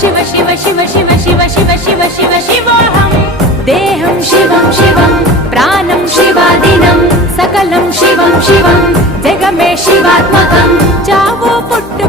शिव शिव शिव शिव शिव शिव शिव शिव शिवोऽहम् देहं शिवं शिवं प्राणं शिवादिनं सकलं शिवं शिवं जगमे शिवात्मकं चावो पुट्टु